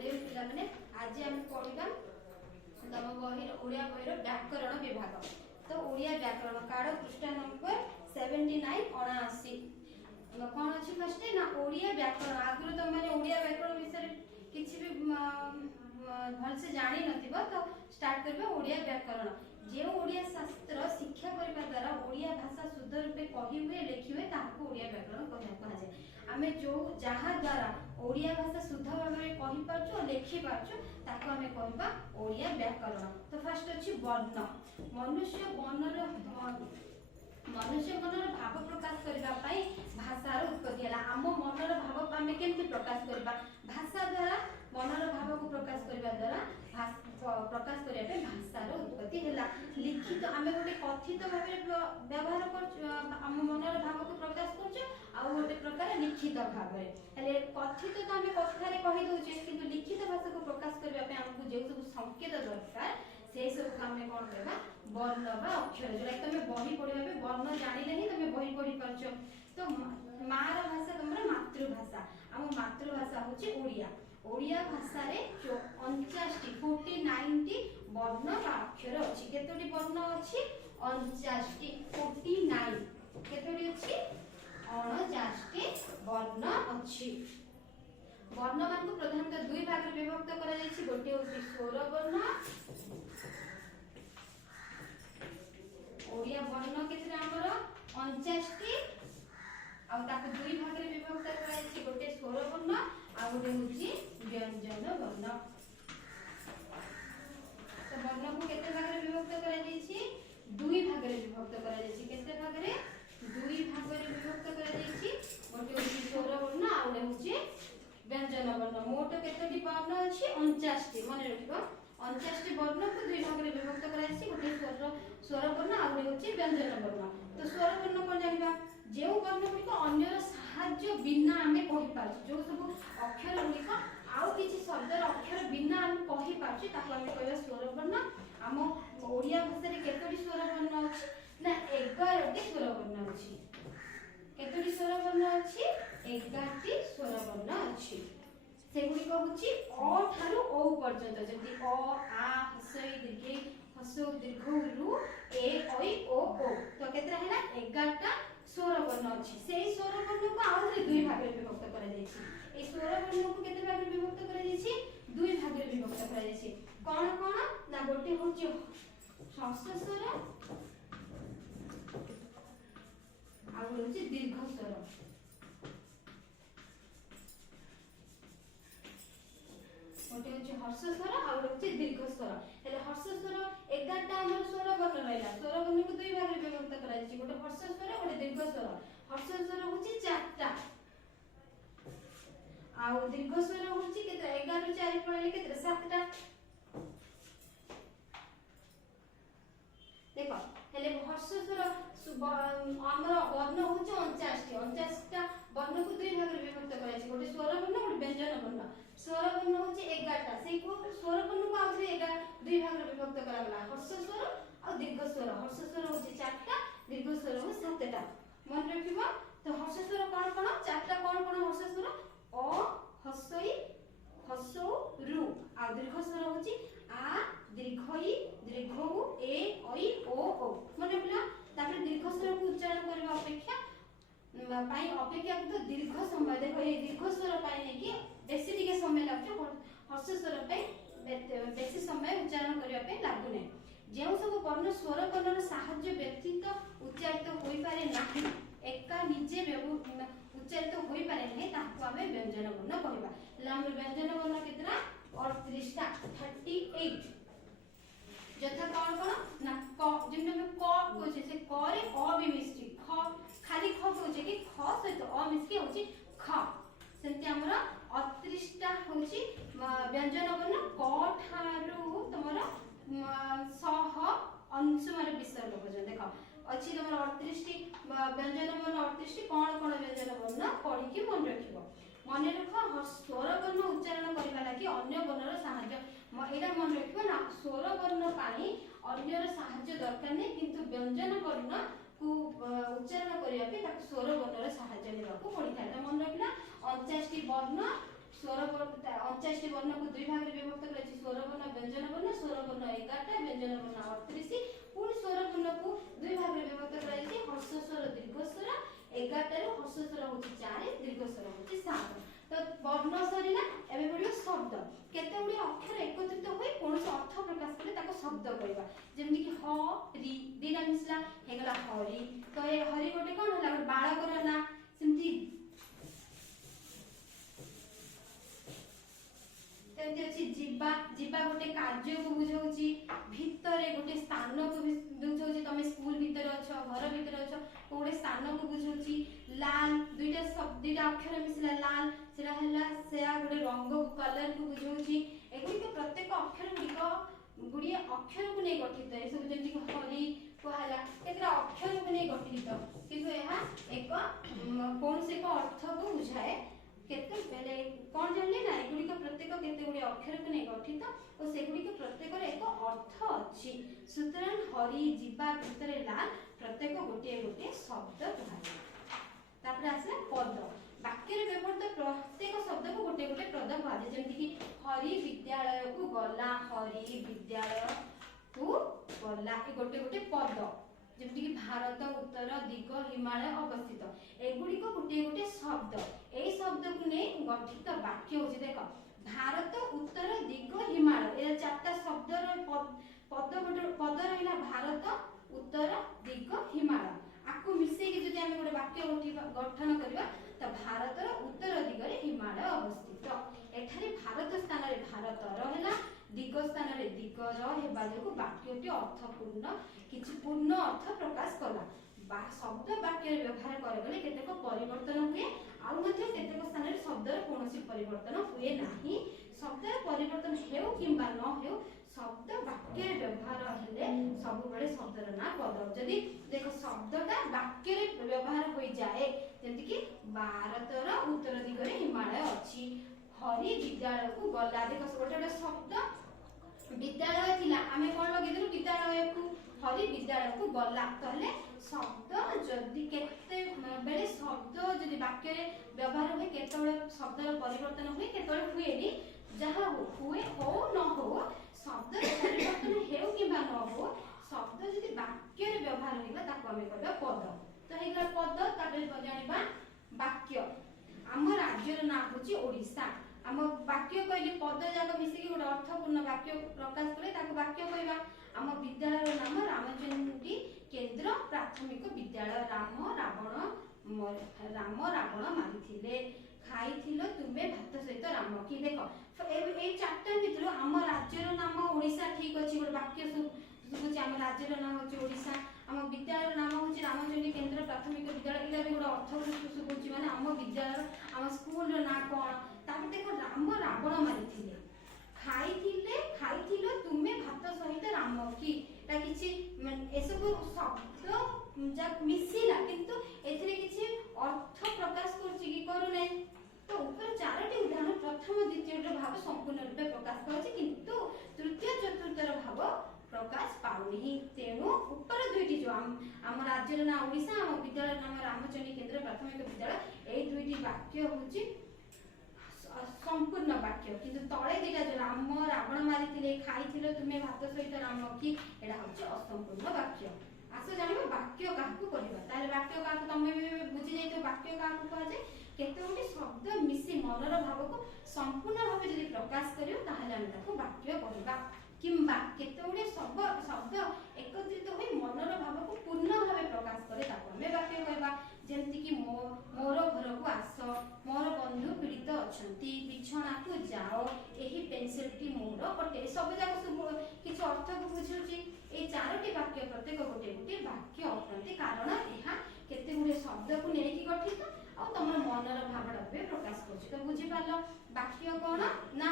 प्रिय पिला माने आज हम पढ़िबा तम बही ओडिया बही व्याकरण विभाग। तो ओडिया व्याकरण कार्ड पृष्ठ नंबर 79 79 कौन अछि फर्स्ट ना ओडिया व्याकरण। आगुर तुम माने ओडिया व्याकरण विषय किछि भी भल से जानि नथिबो तो स्टार्ट करबे ओडिया व्याकरण। जे ओडिया शास्त्र शिक्षा करबा द्वारा ओडिया भाषा शुद्ध रूपे कहि हुए लिखि हुए ताको ओडिया व्याकरण कहा जाय। आमे जो जहा द्वारा ओडिया भाषा शुद्ध भाव में कहि पारछु लिखि पारछु ताको आमे कहबा ओडिया व्याकरण। तो फर्स्ट अछि वर्ण। मनुष्य मनर भाव प्रकाश करबा पई भाषार उत्पत्ति हला। आम मनर भाव आमे केमति प्रकाश करबा भाषा द्वारा मनर भाव को प्रकाश करबा द्वारा प्रकाश करिया पे भाषार उत्पत्ति हला। लिखित आमे गोटे कथित भाबे व्यवहार कर आम मनर भाव को प्रकाश करछु आ गोटे प्रकार लिखित भाबे हले कथित तो आमे कथारे कहि दोचे किंतु लिखित भाषा को प्रकाश करबा पे हमकु जे सब संकेत दरकार से सब काम में कोन करबा वर्ण बा अक्षर जोला तमे बही पढिबा पे वर्ण जानिले ही तमे बही पढि परछो। तो मार भाषा तमरा मातृभाषा हम मातृभाषा होची ओडिया। ओडिया भाषा रे 49 वर्ण बा अक्षर अछि। केतोटी वर्ण अछि 49 49 केतोटी अछि 49 वर्ण अछि। वर्ण मान को प्रधानतः दुई भाग रे विभक्त करा जायछि। गोटे होछि स्वर वर्ण ओडिया वर्ण केतरा हमर 49 आ ताको दुई भाग रे विभक्त करा जायछि। गोटे स्वर वर्ण आ गोटे होछि व्यंजन वर्ण। तो वर्ण को केते भाग रे विभक्त करा जायछि दुई भाग रे विभक्त करा जायछि। केते भाग रे दुई भाग रे विभक्त करा जायछि। गोटे होछि स्वर वर्ण आ गोटे होछि व्यंजन वर्ण। मोट केतोटी वर्ण अछि 49 माने रखिबो 49 वर्ण को दुई भाग रे विभक्त करा जायछि। गोटे स्वर वर्ण आ गोटे होछि व्यंजन वर्ण। तो स्वर वर्ण कोन जानिबा जे वर्ण गुडी को अन्यर सहाय्य बिना हमें कहि पाछु जो सब अक्षर गुडी को आउ किछि शब्द अक्षर बिना हम कहि पाछु ताको हम कहबा स्वर वर्ण। हम ओडिया भाषा रे केतोटी स्वर वर्ण अछि ना 11 टी स्वर वर्ण अछि। केतोटी स्वर वर्ण अछि 11 टी स्वर वर्ण अछि। सेगुडी को होछि अ थारु ओ पर्यंत जेति अ आ हसई दीर्घ हसौ दीर्घ रु ए ओई ओ ओ। तो केतरा हैला 11 टा स्वर वर्ण अछि। सेही स्वर वर्ण को आउरे दुई भाग रे विभक्त करा जायछि। ए स्वर वर्ण को केते भाग रे विभक्त करा जायछि दुई भाग रे विभक्त करा जायछि। कोन कोन ना गोटे होछि ह्रस्व स्वर आ गोटे होछि दीर्घ स्वर। गोटे होछि ह्रस्व स्वर आ गोटे होछि दीर्घ स्वर। हेले ह्रस्व स्वर 11 टा हमर स्वर वर्ण रहला। स्वर वर्ण को दुई भाग रे विभक्त करा जायछि। गोटे ह्रस्व स्वर गोटे दीर्घ स्वर। ह्रस्व स्वर होछि 4 टा आ दीर्घ स्वर होछि केते 11 रु 4 पळले केते 7 टा। देखो हेले ह्रस्व स्वर हमर वर्ण होछि 49 टा वर्ण को दुई भाग रे विभक्त करा जायछि। गोटे स्वर वर्ण गोटे व्यंजन वर्ण। स्वर वर्ण होछि 11 टा सेई को स्वर वर्ण को आउसे 11 दुई भाग रे विभक्त करा गला। ह्रस्व स्वर और दीर्घ स्वर। ह्रस्व स्वर होछि 4 टा दीर्घ स्वर हो 7 टा मन रखिबो। तो ह्रस्व स्वर कोन कोन 4 टा कोन कोन ह्रस्व स्वर अ हसई हसौ रु आ दीर्घ स्वर होछि आ दीर्घई दीर्घ उ ए ओई ओ ओ मन रखिला। तापर दीर्घ स्वर को उच्चारण करबा अपेक्षा तो दीर्घ समय देखो ये दीर्घ स्वर पाई नै कि बेसी टिके समय लागछ। ह्रस्व स्वर पे बेसी समय उच्चारण करिया पे लागु नै। जेउ सब वर्ण स्वर वर्णर सहाय्य व्यतीत उच्चारित होई पारे नाही एका निजे उच्चारित होई पारे नै ताको हमें व्यंजन वर्ण कहबा। लाम व्यंजन वर्ण केतरा 38 टा 38 जथा कोन कोन ना क जेमे क कहै से क रे अ भी मिस्टी ख खाली ख कहै कि ख सहित अ मिस्की होची ख। सेंति हमरा 38 टा होची व्यंजन वर्ण क थारु तमरा सह अंश माने विसर्ग पर्यंत देखो अछि तमरा 38 टी व्यंजन वर्ण 38 टी कोन कोन व्यंजन वर्ण पढि कि मन रखिबो। मन रखो स्वर वर्ण उच्चारण करबा लागि अन्य वर्णर सहाय्य एटा मन रखिबो ना। स्वर वर्ण पाई अन्यर सहाय्य दरकार नै किंतु व्यंजन वर्ण को उच्चारण करिया पे ताको स्वर वर्णर सहाय्य लेबा को पड़ी था। मन रखिला 49 टी वर्ण स्वर 49 वर्ण को दुई भाग में विभक्त कराई स्वर वर्ण व्यंजन वर्ण स्वर वर्ण 11 व्यंजन वर्ण 38 पुणी स्वर वर्ण को दुई भाग में विभक्त कराई हर्ष स्वर दीर्घ स्वर 11 रु हर्ष स्वर होची 4 दीर्घ स्वर होची 7 तो वर्ण सरीला एबे पडियो शब्द केते गुडी अक्षर एकत्रित होई कोनसे अर्थ प्रकाश करे ताको शब्द कहबा जेमि कि ह रि दिना मिसला हेगला हरि तो ए हरि गोटे कोन होला बाळकर ना सेमति तेमति अछि जीवा जीवा गोटे कार्य को बुझौची भितरे गोटे स्थान को बुझौची तमे स्कूल भीतर अछ घर भीतर अछ गोटे स्थान को बुझौची लाल दुईटा शब्द दुईटा अक्षर मिसला लाल सेरा हला सेया गोटे रंग को कलर को बुझौची एगुडी को प्रत्येक अक्षर गुडी अक्षर को नै गठित ए सब जेमि कि हरि कहला केतरा अक्षर को नै गठित किंतु यहा एक कोन से को अर्थ को बुझाए केते बेले कोन जानले ना एगुडी को प्रत्येक केते गुडी अक्षर को नै गठित और सेगुडी को प्रत्येक रे एक अर्थ अछि सुतरां हरि जीवा भितरे लाल प्रत्येक गोटे गोटे शब्द कहला तापर आसे पद वाक्य रे व्यवहार प्रत्येक शब्द को गोटे गोटे पद कहला जेमति कि हरि विद्यालय को गला हरि विद्यालय को गला ए गोटे गोटे पद जेमति कि भारत उत्तर दिग हिमालय अवस्थित एगुडी को गोटे गोटे शब्द एई शब्द को नै गठित वाक्य होची देखो भारत उत्तर दिग हिमालय ए चारटा शब्द रो पद रहिला भारत उत्तर दिग हिमालय आकु मिसे कि जदि हम गोटे वाक्य गठन करबा त भारत रो उत्तर दिग रे हिमालय अवस्थित एठारे भारत स्थान रे भारत रहला दिग स्थान रे दिग हेबा जो वाक्यटी अर्थपूर्ण किछि पूर्ण अर्थ प्रकाश कला बा शब्द वाक्य व्यवहार करगले केतेक परिवर्तन हुए आ मध्ये केतेक स्थान रे शब्द रे कोनोसी परिवर्तन हुए नाही शब्द रे परिवर्तन हेउ किंबा न हेउ शब्द वाक्य व्यवहार हेले सब बेले शब्द रे ना पद जदी देखो शब्दटा वाक्य रे व्यवहार होई जाए जेंति कि भारत रो उत्तर दिग रे हिमालय अछि हरि विद्यालय को गला देखो गोटे शब्द विद्यालय थिला आमे कोन लगे देलु विद्यालय को हरि विद्यालय को गला तहले शब्द जदी केते बेले शब्द जदी वाक्य रे व्यवहार होय केतोळे शब्द रो परिवर्तन होय केतोळे हुएनी जहा हुए हो न हो शब्द रो परिवर्तन हेउ कि बा न हो शब्द जदी वाक्य रे व्यवहार होइला ताको आमे कहबा पद तो हेगला पद ताबे जानिबा वाक्य हम राज्य रो नाम होची ओडिसा हम वाक्य कहली पद जाक मिसी गोटे अर्थपूर्ण वाक्य प्रकाश करे ताको वाक्य कहबा हम विद्यालय नाम रामचंद्री केंद्र प्राथमिक विद्यालय राम रावण मारिथिले खाइथिलो तुमे भात सहित राम की देखो ए चारटा भितर हम राज्य रो नाम ओडिसा ठीक अछि गोटे वाक्य सुबुची हम राज्य रो नाम होची ओडिसा हम विद्यालय नाम होची रामचंद्री केंद्र प्राथमिक विद्यालय इला भी गोटे अर्थ सुबुची माने हम विद्यालय हम स्कूल रो नाम कोन तापर देखो राम रावण मारिथिले खाइथिलो तुमे भात सहित राम की ता किछि एसबु शब्द जा मिसिला किंतु एथिरे किछि अर्थ प्रकाश करछि कि करू नै तो ऊपर चारोटी उदाहरण प्रथम द्वितीय भाव संपूर्ण रूपे प्रकाश करछि किंतु तृतीय चतुर्थ भाव प्रकाश पाउनी तेणु ऊपर दुईटी जो हम राज्य ना ओडिसा हम विद्यालय नाम रामचंद्री केंद्र प्राथमिक विद्यालय एई दुईटी वाक्य होछि संपूर्ण वाक्य किंतु तळे दिटा जो राम रावण मारिथिले खाइथिलो तुमे भात सहित राम की एडा होछि असंपूर्ण वाक्य आसो जानिबो वाक्य काहकु कहबा ताले वाक्य काहकु तमे भी बुझि जाइतो वाक्य काहकु कहजे केते गोटे शब्द मिसी मनर भाव को संपूर्ण भाव यदि प्रकाश करियो ताहाले हम ताको वाक्य कहबा किंबा केते गोटे शब्द एकत्रित होई मनर भाव को पूर्ण भाव प्रकाश करे ताको हम वाक्य कहबा जेमति कि मोर घर को आस मोर बंधु पीड़ित अछंती बिछना को जाओ एही पेंसिल टी मोर पटे सब जाक किछ अर्थ को बुझुची ए चारोटी वाक्य प्रत्येक गोटे गोटे वाक्य अटंती कारण एहा केते गुडे शब्द को नेकी गठित आ तमर मनर भावटा पे प्रकाश करछि तो बुझि पालो वाक्य कोन ना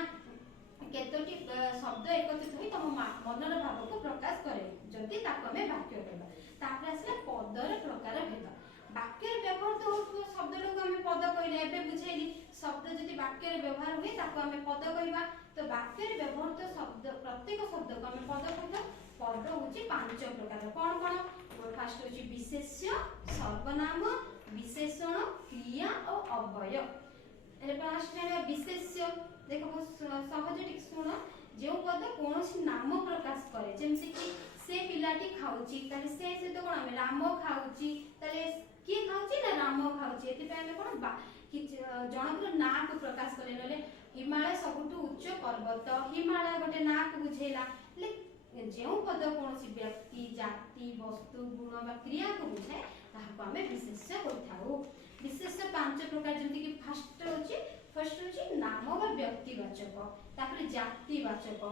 केतोटी शब्द एकत्रित होई तम मनर भाव को प्रकाश करे जति ताको हम वाक्य कहबा तापर आसला पदर प्रकार भेद वाक्य रे व्यवहार तो होतो शब्द लोग हम पद कहले एबे बुझैली शब्द जति वाक्य रे व्यवहार होई ताको हम पद कहबा तो वाक्य रे व्यवहार तो शब्द प्रत्येक शब्द को हम पद कहतो पद होची पांच प्रकार कोन कोन फर्स्ट होची विशेष्य सर्वनाम विशेषण क्रिया और अव्यय एने फास्ट जानिबा विशेष्य देखो बहुत सहज टिक सुन जो पद कौन नाम प्रकाश करे जेमसे कि से पिलाटी खाउची ताले से तो कोन राम खाउची ताले किए खाउची ना राम खाउची एति पे कोन कि जनकर ना को प्रकाश करे नले हिमालय सबुठु उच्च पर्वत हिमालय गोटे ना को बुझेला जो पद कौन व्यक्ति जाति वस्तु गुण बा क्रिया को बुझाए ताहाको आमे विशेष्य करथाउ विशेष्य पांच प्रकार जेमति कि फर्स्ट होची नाम बा व्यक्तिवाचक तापर जातिवाचक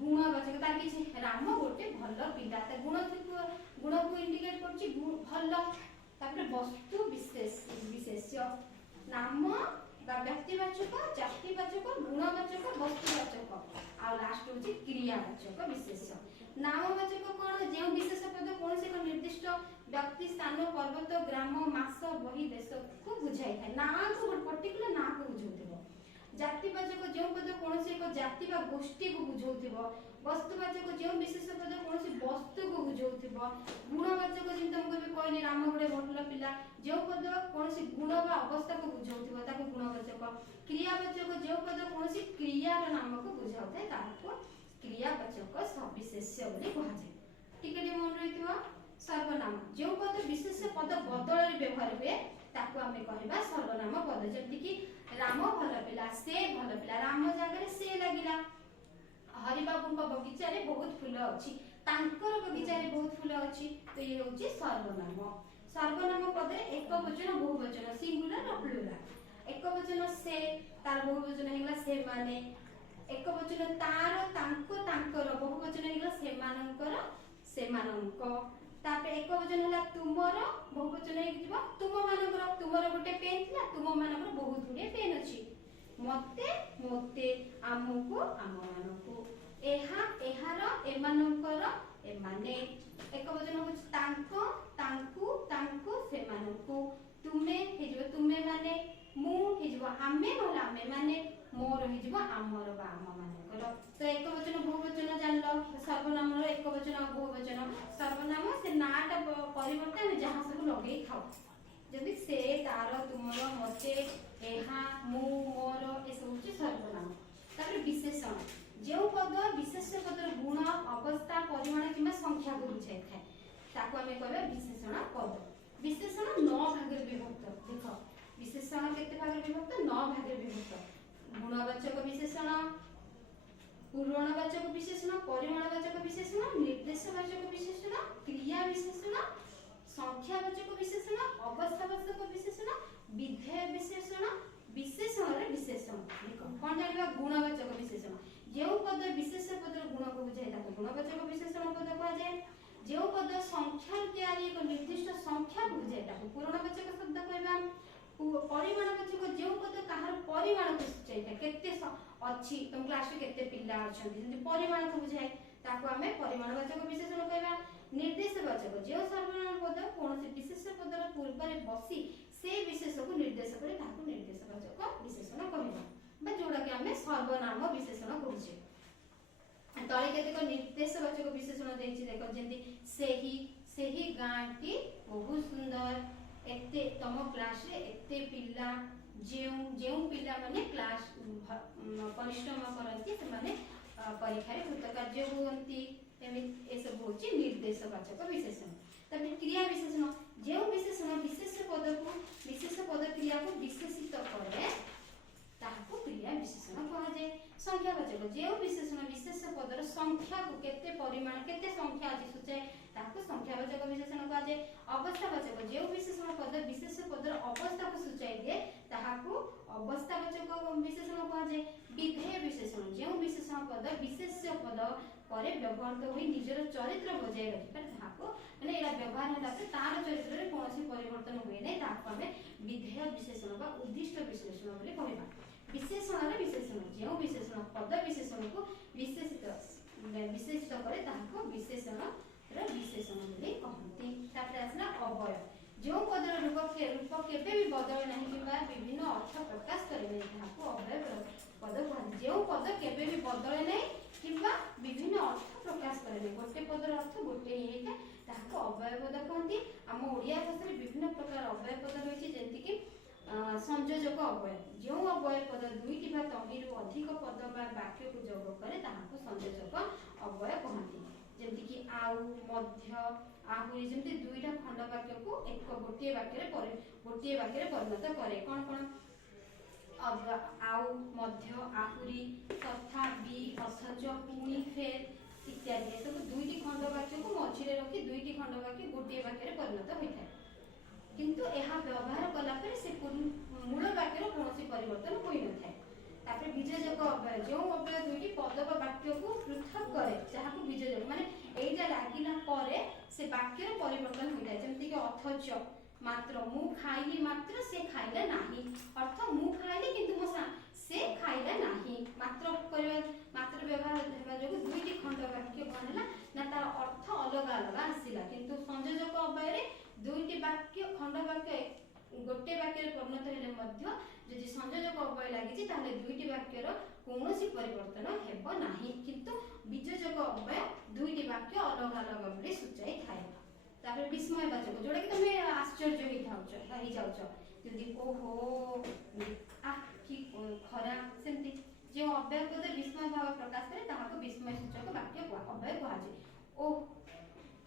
गुणवाचक तार किछि राम गोटे भल पिला ता गुण को इंडिकेट करछि भल तापर वस्तु विशेष्य नाम बा व्यक्तिवाचक जातिवाचक गुणवाचक वस्तुवाचक आ लास्ट होची क्रियावाचक विशेष्य नामवाचक कोन जे विशेष पद कोन से निर्दिष्ट व्यक्ति स्थान पर्वत ग्राम मास बही देश को बुझाई थाए ना को पर्टिकुलर ना को बुझौथिबो जातिवाचक जो पद कोन से एक जाति बा गोष्ठी को बुझौथिबो वस्तुवाचक जो विशेष पद कोन से वस्तु को बुझौथिबो गुणवाचक जे तुमको भी कहली राम गोटे भल पिला जो पद कोन से गुण बा अवस्था को बुझौथिबो ताको गुणवाचक क्रियावाचक जो पद कोन से क्रियार नाम को बुझाउଥାଏ ताको क्रियावाचक सविशेष्य बोली कहा जाय टिके मन रहितबो सर्वनाम जो पद विशेष पद बदल रे व्यवहार हुए ताको हमें कहबा सर्वनाम पद जेमति कि राम भल पिला से भल पिला राम जगह से लागिला हरि बाबू को बगीचा रे बहुत फूल अछि तांकर बगीचा रे बहुत फूल अछि तो ये होची सर्वनाम पद एक वचन बहुवचन सिंगुलर और प्लुरल एक वचन से तार बहुवचन हेला से माने एक वचन तार तांको तांकर बहुवचन हेला सेमानंकर सेमानंक तापर एक वचन हला तुमर बहुवचन हे जिवो तुम मानकर तुमर गोटे पेन थिला तुम मानकर बहुत गुडे पेन अछि मते मते आमुको आम मानको एहा एहार एमानकर एमाने एक वचन हो तांको तांकु तांको सेमानको तुमे हे जिवो तुमे माने मु हे जिवो आमे होला आमे माने मोर हे जिवो आमर बा आम मानकर तो एक वचन बहुवचन जानलो सर्वनाम रो एक वचन बहुवचन सर्वनाम से नाटा परिवर्तन हम जहां सब लगे खाओ जदि से तार तुमरो मते एहा मु मोर ए सब होची सर्वनाम तापर विशेषण जो पद विशेष पदर गुण अवस्था परिमाण किबा संख्या को बुझाइ थाए ताको हमें कहबा विशेषण पद विशेषण 9 भाग रे विभक्त देखो विशेषण केते भाग रे विभक्त 9 भाग रे विभक्त गुणवाचक विशेषण पूर्वणवाचक विशेषण परिमाणवाचक विशेषण निर्देशवाचक विशेषण क्रिया विशेषण संख्यावाचक विशेषण अवस्थावाचक विशेषण विधेय विशेषण विशेषण रे विशेषण देखो कोन जानिबा गुणवाचक विशेषण जेउ पद विशेष पदर गुण को बुझाइ ताको गुणवाचक विशेषण पद कहै जाय जेउ पद संख्या तयारी एक निर्दिष्ट संख्या को बुझाइ ताको पूर्णवाचक शब्द कहबा परिमाणवाचक जेउ पद काहर परिमाण को सूचाइ था केते अछि तुम क्लास रे केते पिल्ला अछंती जंती परिमाण को बुझाइ ताको हमें परिमाणवाचक विशेषण कहबा निर्देशवाचक जेउ सर्वनाम पद कोनोसी विशेष पदर पूर्व रे बसी से विशेष को निर्देश करे ताको निर्देशवाचक विशेषण कहबा बा जोडा के हमें सर्वनाम विशेषण कहूचे तळे केतेक निर्देशवाचक विशेषण देछि देखो जंती सेही गांटी बहुत सुंदर एते तम क्लास रे एते पिल्ला जेउ पिल्ला माने क्लास परिश्रम करंती से माने परीक्षा रे कृतकार्य होंती एमे ए सब होची निर्देशवाचक विशेषण तबे क्रिया विशेषण जेउ विशेषण विशेष पद क्रिया को विशेषित करे ताको क्रिया विशेषण कहा जाय संख्यावाचक जेउ विशेषण विशेष पदर संख्या को केते परिमाण केते संख्या अछि सूचाय ताको संख्यावाचक विशेषण कहा जाय अवस्थावाचक जेउ विशेषण पद विशेष पदर अवस्था को सूचाय दे ताहाको अवस्थावाचक विशेषण कहा जाय विधेय विशेषण जेउ विशेषण पद विशेष पद परे व्यवहार होई निजर चरित्र बजाय रखि पर ताहाको माने एला व्यवहार होला से तार चरित्र रे कोनोसी परिवर्तन होय नै ताको हमें विधेय विशेषण बा उद्दिष्ट विशेषण बोली कहबा विशेषण रे विशेषण जेउ विशेषण पद विशेषण को विशेषित करे ताहाको विशेषण रे विशेषण बोली कहंती तापर आसना अवयव जो पदर रूप केबे भी बदल नहीं किबा विभिन्न अर्थ प्रकाश करे नै ताहाको अवयव पद कहंती जो पद केबे भी बदल नै किबा विभिन्न अर्थ प्रकाश करे नै गोटे पदर अर्थ गोटे ही है ताहाको अवयव पद कहंती हम ओडिया भाषा रे विभिन्न प्रकार अवयव पद रहिछि जेंति कि संयोजक अव्यय जो अव्यय पद दुईटी बा तहिंरु अधिक पद बा वाक्य को जोग करे ताहाको संयोजक अव्यय कहନ୍ତି जेमति कि आउ मध्य आहुरी जेमति दुईटा खंड वाक्य को एक गोटे वाक्य रे परिणत करे कोन आउ मध्य आहुरी तथा बी असच पुणी फेर इत्यादि सब दुईटी खंड वाक्य को मझिरे रखी दुईटी खंड वाक्य गोटे वाक्य रे परिणत होइଥାଏ किंतु यह व्यवहार कला पर से मूल वाक्यर कौन परिवर्तन होई न थाए तापर बीजजक अव्यय जो अव्यय दुईटी पद बा वाक्य को पृथक करे जहाको बीजजक माने एइटा लागिला परे से वाक्यर परिवर्तन होई थाए जेमति कि अथच मात्र मु खाइली मात्र से खाइला नाही अर्थ मु खाइली किंतु मो से खाइला नाही मात्र करबा मात्र व्यवहार हेबा जो दुईटी खंड वाक्य बनला ना तार अर्थ अलग अलग आसीला किंतु संयोजक अव्यय रे दुईटी वाक्य खंड वाक्य गोटे वाक्य परिणत हेले मध्य यदि संयोजक अव्यय लागि ताहले दुईटी वाक्यर कोनोसी परिवर्तन हेबो नाही किंतु बीजजक अव्यय दुईटी वाक्य अलग अलग भाबे सूचाई थाए तापर विस्मयवाचक जोडा कि तमे आश्चर्य ही जाउछ जदि ओहो आ की खरा सेमति जे अव्यय पद विस्मय भाव प्रकाश करे ताहाको विस्मय सूचक वाक्य अव्यय कहा जे ओ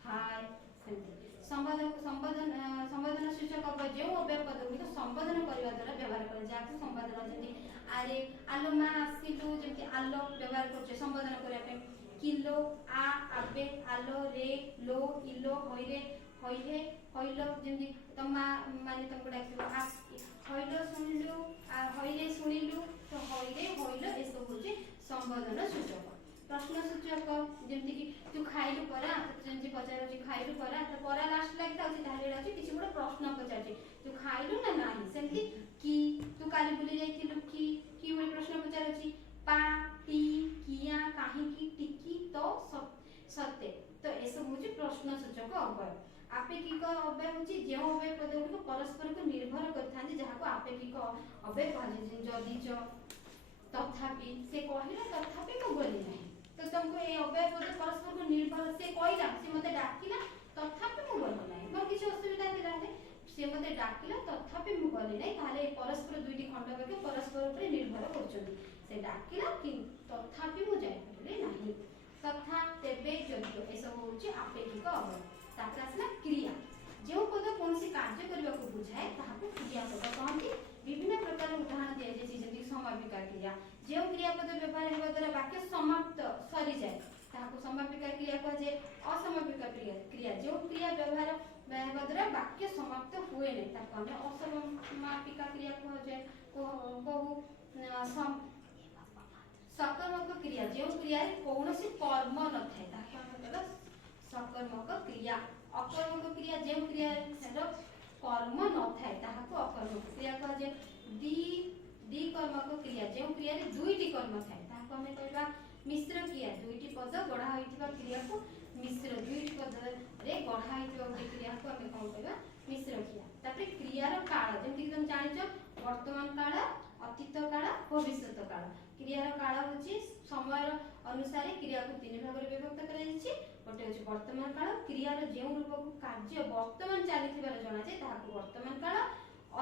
हाय सेमति संबोधन सूचक अव्यय जो अव्यय पद गुडी संबोधन करबा द्वारा व्यवहार करे जाको संबोधन जेमि आरे आलो मा आसिलु जेमि आलो व्यवहार करछे संबोधन करिया पे किलो आ आबे आलो रे लो इलो होइरे होइहे होइलो जेमि तमा माने तमको डाकिलो आ होइलो सुनिलु आ होइरे सुनिलु तो होइरे होइलो ए सब होचे संबोधन सूचक प्रश्न सूचक जेमति कि तू खाइलु परा जेमति पचार छि खाइलु परा त परा लास्ट लागि थाउछि ताले राछि किछि गोटे प्रश्न पचार छि तू खाइलु ना नाही सेमति की तू काली बुली जाइथिलु की गोटे प्रश्न पचार छि पा पी किया काहे की टिकी तो सत्य तो ए सब होछि प्रश्न सूचक अव्यय आपेक्षिक अव्यय होछि जे अव्यय पद गुडी परस्पर को निर्भर करथांती जहाको आपेक्षिक अव्यय कहै जदि ज तथापि से कहिला तथापि को बोली नाही तो तुमको ए अव्यय पद परस्पर को निर्भर से कहिला से मते डाकिला तथापि मु बोली नाही मोर किछ असुविधा थिला ने से मते डाकिला तथापि मु बोली नाही ताले परस्पर दुईटी खंड वाक्य परस्पर ऊपर निर्भर करछथि से डाकिला कि तथापि मु जाय पड़ले नाही तथा तेबे जदियो ए सब होछि आपेक्षिक अव्यय तापर आसला क्रिया जो पद कोनसी कार्य करबा को बुझाए ताहाको क्रिया पद कहंती विभिन्न प्रकार उदाहरण दिया जे जेमि समापिका क्रिया जो क्रियापद व्यवहार हेबा द्वारा वाक्य समाप्त सरी जाए ताहाको समापिका क्रिया कह जे असमापिका क्रिया जो क्रिया व्यवहार हेबा द्वारा वाक्य समाप्त हुए नै ताको हम असमापिका क्रिया कह जे कहू सकर्मक क्रिया जो क्रिया कोनोसी कर्म न थाए ताको हम सकर्मक क्रिया अकर्मक क्रिया जो क्रिया कर्म न थाए ताहाको अकर्मक क्रिया कह जे दी कर्मक क्रिया जो क्रिया रे दुईटी कर्म थाए ताको हम कहबा मिश्र क्रिया दुईटी पद गढ़ा होइतिबा क्रिया को मिश्र दुईटी पद रे गढ़ा होइतिबा क्रिया को हम कोन कहबा मिश्र क्रिया तापर क्रिया रो काल जेमति तुम जानिछ वर्तमान काल अतीत काल भविष्यत काल क्रिया रो काल होची समय अनुसार क्रिया को तीन भाग रे विभक्त करै छी गोटे होची वर्तमान काल क्रिया रो जे रूप को कार्य वर्तमान चलीथिबार जणा जे ताहाको वर्तमान काल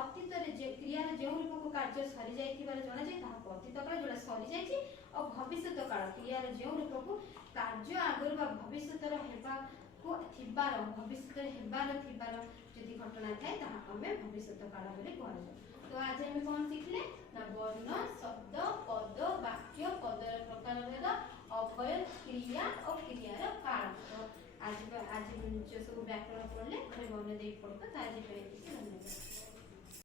अतीत रे जे क्रिया रो जे रूप को कार्य सरी जाइथिबार जणा जे ताहाको अतीत काल जोडा सरी जाइछि और भविष्यत काल क्रिया रो जे रूप को कार्य आगर बा भविष्यत रो हेबा को थिबार भविष्यत रे हेबार थिबार जदि घटना थाए ताहा हमें भविष्यत काल बोली कहल तो आज हम कोन सिखले ना वर्ण शब्द पद वाक्य पदर प्रकार भेद अव्यय क्रिया और क्रियार काल तो आज जो सब व्याकरण पढ़ले वर्ण दे पड़ता ताजे पे धन्यवाद।